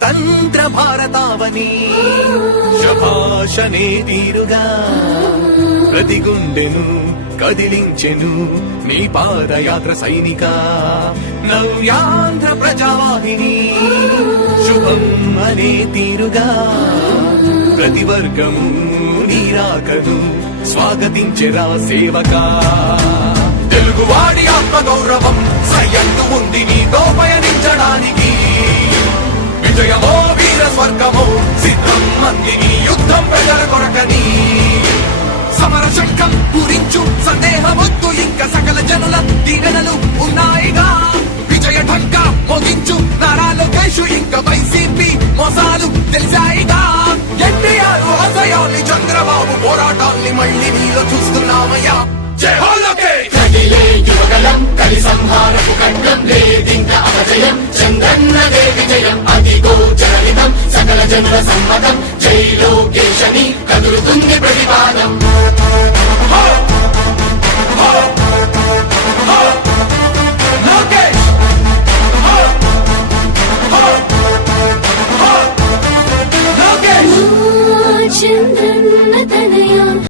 స్వతంత్ర భారతావని శభాషనే తీరుగా ప్రతి గుండెను కదిలించెను నీ పాదయాత్ర సైనిక నవ్యాంధ్ర ప్రజావాహిని శుభం అనే తీరుగా ప్రతి వర్గము నీరాకను స్వాగతించెరా సేవక తెలుగువాడి ఆత్మగౌరవం సయ్యందు ఉంది నీతో పయనించడానికి విజయమో వీర స్వర్గమో సిద్ధం మందిని యుద్ధం ప్రజల కొరకని సమర శంఖం పూరించు సందేహమొద్దు ఇంకా సకల జనుల దీవెనలు ఉన్నాయిగా విజయ ఢంక మోగించు నారా లోకేష్ ఇంకా వైసీపీ మోసాలు తెలిసాయిగా ఎన్టీఆర్ ఆశయాల్ని చంద్రబాబు పోరాటాల్ని మళ్ళీ నీలో చూస్తున్నామయ్యా జై హో లోకేష్ కదిలే యువగలం కలి సంహారపు ఖడ్గం లేదింక అపజయం చంద్రన్నదే విజయం అదిగో జనహితం సకల జనుల సమ్మతం జై లోకేశని కదులుతుంది ప్రతిభా